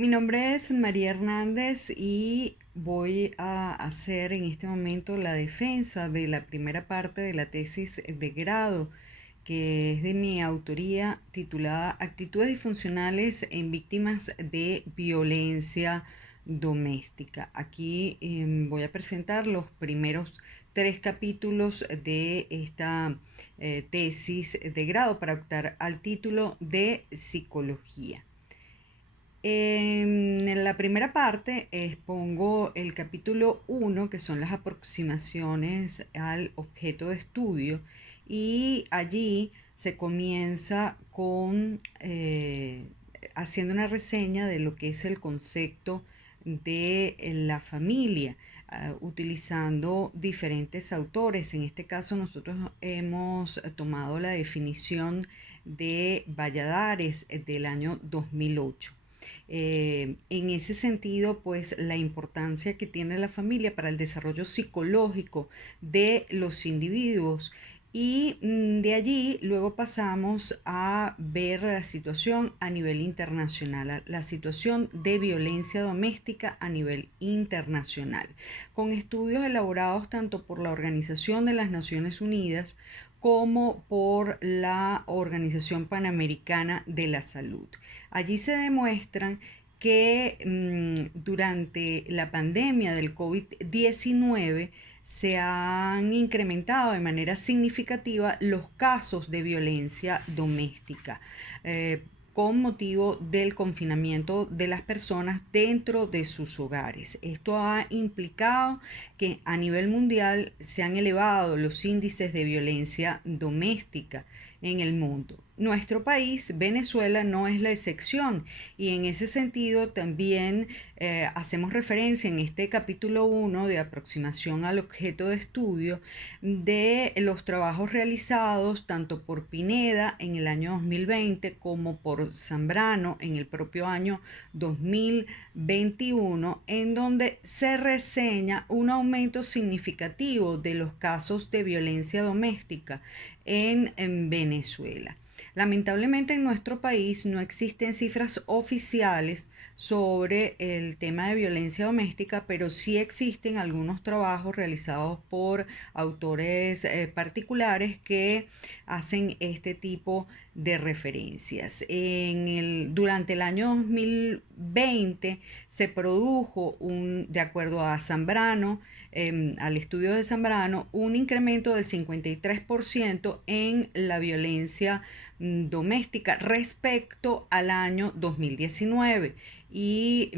Mi nombre es María Hernández y voy a hacer en este momento la defensa de la primera parte de la tesis de grado, que es de mi autoría, titulada Actitudes disfuncionales en víctimas de violencia doméstica. Aquí voy a presentar los primeros tres capítulos de esta tesis de grado para optar al título de psicología. En la primera parte expongo el capítulo 1, que son las aproximaciones al objeto de estudio, y allí se comienza con haciendo una reseña de lo que es el concepto de la familia, utilizando diferentes autores. En este caso nosotros hemos tomado la definición de Valladares del año 2008. En ese sentido, pues la importancia que tiene la familia para el desarrollo psicológico de los individuos. Y de allí luego pasamos a ver la situación a nivel internacional, la situación de violencia doméstica a nivel internacional, con estudios elaborados tanto por la Organización de las Naciones Unidas como por la Organización Panamericana de la Salud. Allí se demuestran que durante la pandemia del COVID-19 se han incrementado de manera significativa los casos de violencia doméstica, con motivo del confinamiento de las personas dentro de sus hogares. Esto ha implicado que a nivel mundial se han elevado los índices de violencia doméstica en el mundo. Nuestro país, Venezuela, no es la excepción, y en ese sentido también hacemos referencia en este capítulo 1 de aproximación al objeto de estudio de los trabajos realizados tanto por Pineda en el año 2020 como por Zambrano en el propio año 2021, en donde se reseña un aumento significativo de los casos de violencia doméstica en Venezuela. Lamentablemente en nuestro país no existen cifras oficiales sobre el tema de violencia doméstica, pero sí existen algunos trabajos realizados por autores particulares que hacen este tipo de referencias. Durante el año 2020 se produjo, de acuerdo a Zambrano, al estudio de Zambrano, un incremento del 53% en la violencia doméstica respecto al año 2019. Y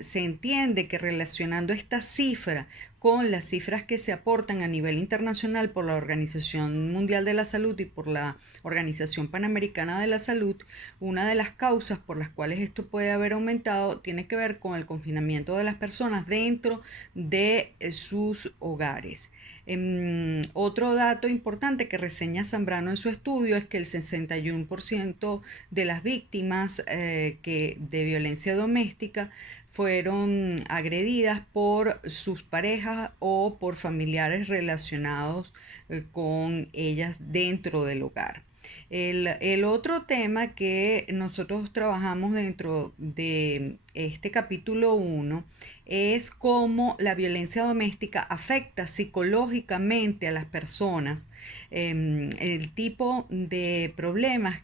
se entiende que relacionando esta cifra con las cifras que se aportan a nivel internacional por la Organización Mundial de la Salud y por la Organización Panamericana de la Salud, una de las causas por las cuales esto puede haber aumentado tiene que ver con el confinamiento de las personas dentro de sus hogares. Otro dato importante que reseña Zambrano en su estudio es que el 61% de las víctimas de violencia doméstica fueron agredidas por sus parejas o por familiares relacionados con ellas dentro del hogar. El otro tema que nosotros trabajamos dentro de este capítulo 1 es cómo la violencia doméstica afecta psicológicamente a las personas, el tipo de problemas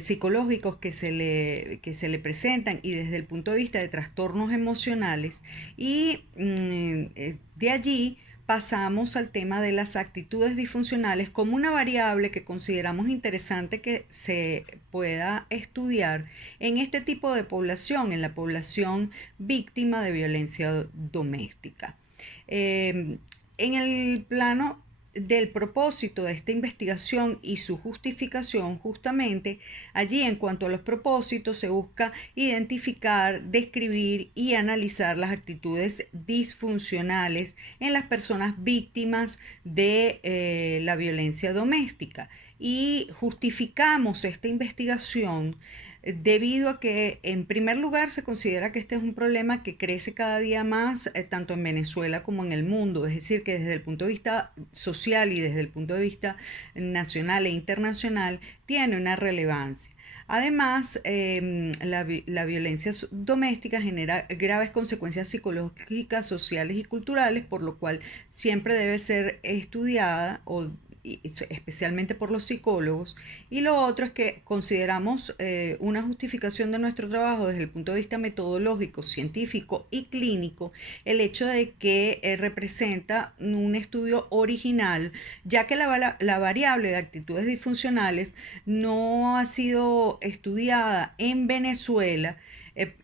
psicológicos que se le presentan, y desde el punto de vista de trastornos emocionales, y de allí pasamos al tema de las actitudes disfuncionales como una variable que consideramos interesante que se pueda estudiar en este tipo de población, en la población víctima de violencia doméstica. En el plano del propósito de esta investigación y su justificación, justamente allí, en cuanto a los propósitos, se busca identificar, describir y analizar las actitudes disfuncionales en las personas víctimas de la violencia doméstica, y justificamos esta investigación debido a que, en primer lugar, se considera que este es un problema que crece cada día más, tanto en Venezuela como en el mundo. Es decir, que desde el punto de vista social y desde el punto de vista nacional e internacional tiene una relevancia. Además, la violencia doméstica genera graves consecuencias psicológicas, sociales y culturales, por lo cual siempre debe ser estudiada especialmente por los psicólogos. Y lo otro es que consideramos una justificación de nuestro trabajo desde el punto de vista metodológico, científico y clínico, el hecho de que representa un estudio original, ya que la variable de actitudes disfuncionales no ha sido estudiada en Venezuela,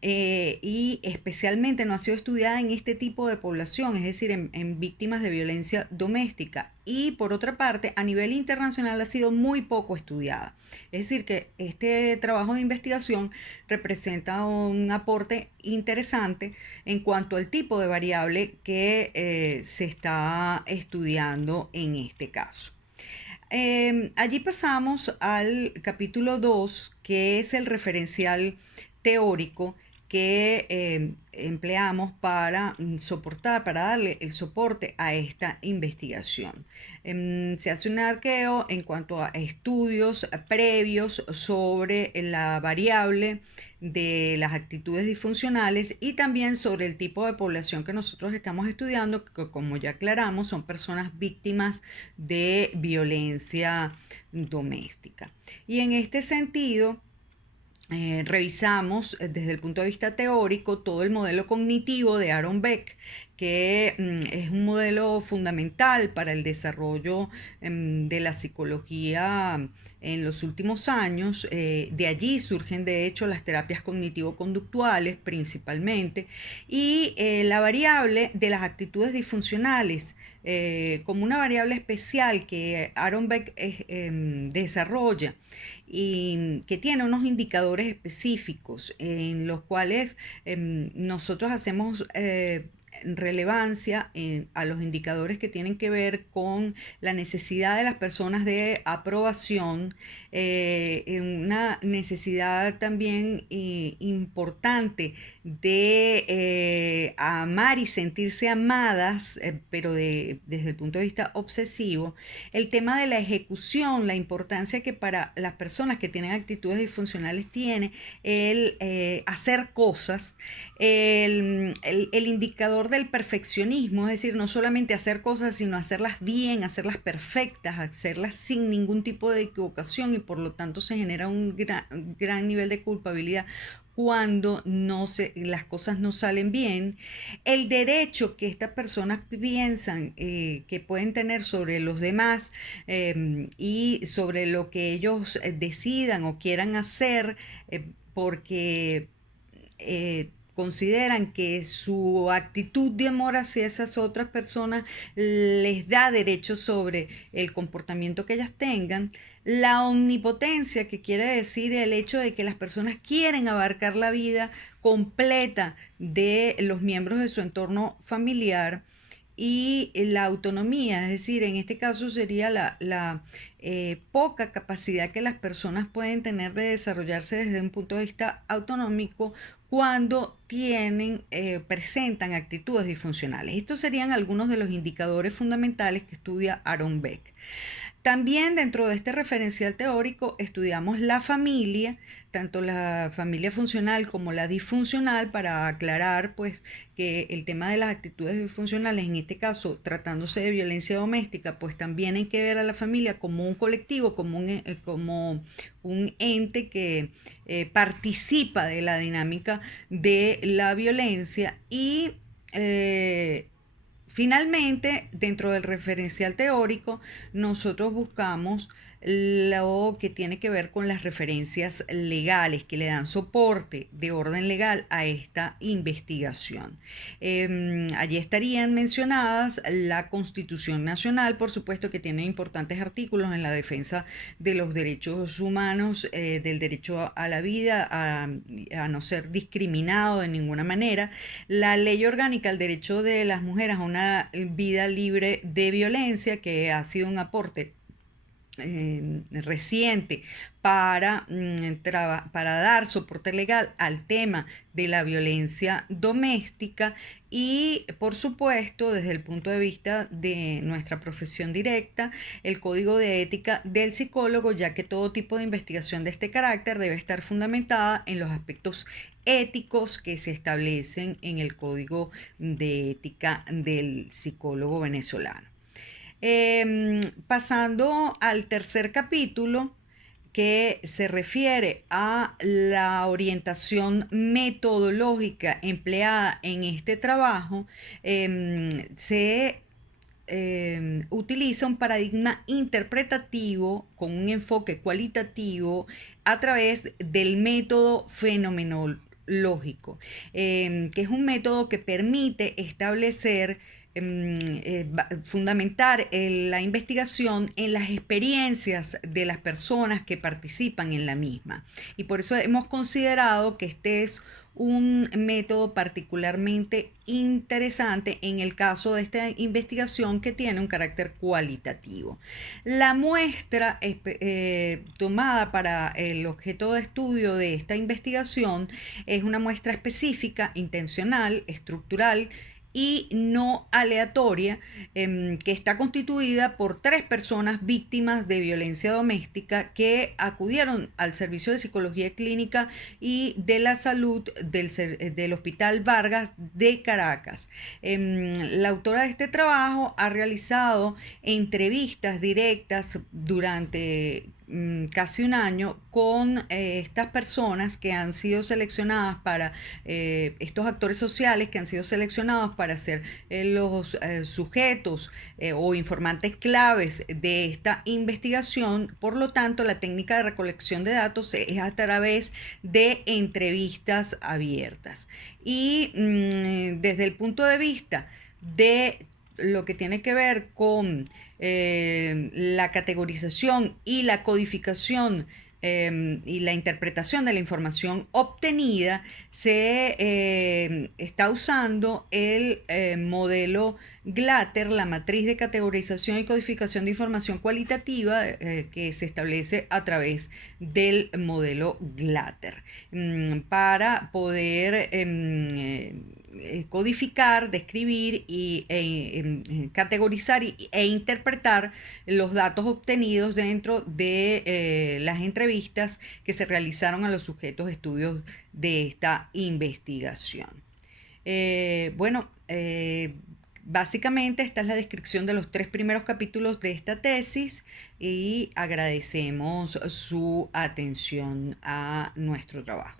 y especialmente no ha sido estudiada en este tipo de población, es decir, en víctimas de violencia doméstica. Y por otra parte, a nivel internacional ha sido muy poco estudiada. Es decir, que este trabajo de investigación representa un aporte interesante en cuanto al tipo de variable que se está estudiando en este caso. Allí pasamos al capítulo 2, que es el referencial teórico que empleamos para para darle el soporte a esta investigación. Se hace un arqueo en cuanto a estudios previos sobre la variable de las actitudes disfuncionales y también sobre el tipo de población que nosotros estamos estudiando, que como ya aclaramos son personas víctimas de violencia doméstica. Y en este sentido, revisamos desde el punto de vista teórico todo el modelo cognitivo de Aaron Beck, que es un modelo fundamental para el desarrollo de la psicología en los últimos años. De allí surgen de hecho las terapias cognitivo-conductuales principalmente, y la variable de las actitudes disfuncionales como una variable especial que Aaron Beck desarrolla y que tiene unos indicadores específicos en los cuales nosotros hacemos relevancia a los indicadores que tienen que ver con la necesidad de las personas de aprobación, una necesidad también importante de amar y sentirse amadas, pero desde el punto de vista obsesivo, el tema de la ejecución, la importancia que para las personas que tienen actitudes disfuncionales tiene el hacer cosas, el indicador del perfeccionismo, es decir, no solamente hacer cosas, sino hacerlas bien, hacerlas perfectas, hacerlas sin ningún tipo de equivocación, y por lo tanto se genera un gran nivel de culpabilidad cuando las cosas no salen bien. El derecho que estas personas piensan que pueden tener sobre los demás, y sobre lo que ellos decidan o quieran hacer, porque consideran que su actitud de amor hacia esas otras personas les da derecho sobre el comportamiento que ellas tengan. La omnipotencia, que quiere decir el hecho de que las personas quieren abarcar la vida completa de los miembros de su entorno familiar. Y la autonomía, es decir, en este caso sería la poca capacidad que las personas pueden tener de desarrollarse desde un punto de vista autonómico cuando presentan actitudes disfuncionales. Estos serían algunos de los indicadores fundamentales que estudia Aaron Beck. También dentro de este referencial teórico estudiamos la familia, tanto la familia funcional como la disfuncional, para aclarar pues que el tema de las actitudes disfuncionales, en este caso tratándose de violencia doméstica, pues también hay que ver a la familia como un colectivo, como un ente que participa de la dinámica de la violencia. Y finalmente, dentro del referencial teórico, nosotros buscamos lo que tiene que ver con las referencias legales que le dan soporte de orden legal a esta investigación. Allí estarían mencionadas la Constitución Nacional, por supuesto, que tiene importantes artículos en la defensa de los derechos humanos, del derecho a la vida, a no ser discriminado de ninguna manera, la Ley Orgánica del Derecho de las Mujeres a una vida libre de violencia, que ha sido un aporte reciente para dar soporte legal al tema de la violencia doméstica y, por supuesto, desde el punto de vista de nuestra profesión directa, el código de ética del psicólogo, ya que todo tipo de investigación de este carácter debe estar fundamentada en los aspectos éticos que se establecen en el código de ética del psicólogo venezolano. Pasando al tercer capítulo, que se refiere a la orientación metodológica empleada en este trabajo, se utiliza un paradigma interpretativo con un enfoque cualitativo a través del método fenomenológico, que es un método que permite establecer fundamentar la investigación en las experiencias de las personas que participan en la misma. Y por eso hemos considerado que este es un método particularmente interesante en el caso de esta investigación que tiene un carácter cualitativo. La muestra tomada para el objeto de estudio de esta investigación es una muestra específica, intencional, estructural y no aleatoria, que está constituida por 3 personas víctimas de violencia doméstica que acudieron al Servicio de Psicología Clínica y de la Salud del Hospital Vargas de Caracas. La autora de este trabajo ha realizado entrevistas directas durante casi un año con estas personas que han sido seleccionadas para estos actores sociales que han sido seleccionados para ser los sujetos o informantes claves de esta investigación. Por lo tanto, la técnica de recolección de datos es a través de entrevistas abiertas. Y desde el punto de vista de lo que tiene que ver con la categorización y la codificación y la interpretación de la información obtenida, se está usando el modelo Glatter, la matriz de categorización y codificación de información cualitativa que se establece a través del modelo Glatter, para poder codificar, describir y categorizar e interpretar los datos obtenidos dentro de las entrevistas que se realizaron a los sujetos de estudios de esta investigación. Básicamente esta es la descripción de los 3 primeros capítulos de esta tesis y agradecemos su atención a nuestro trabajo.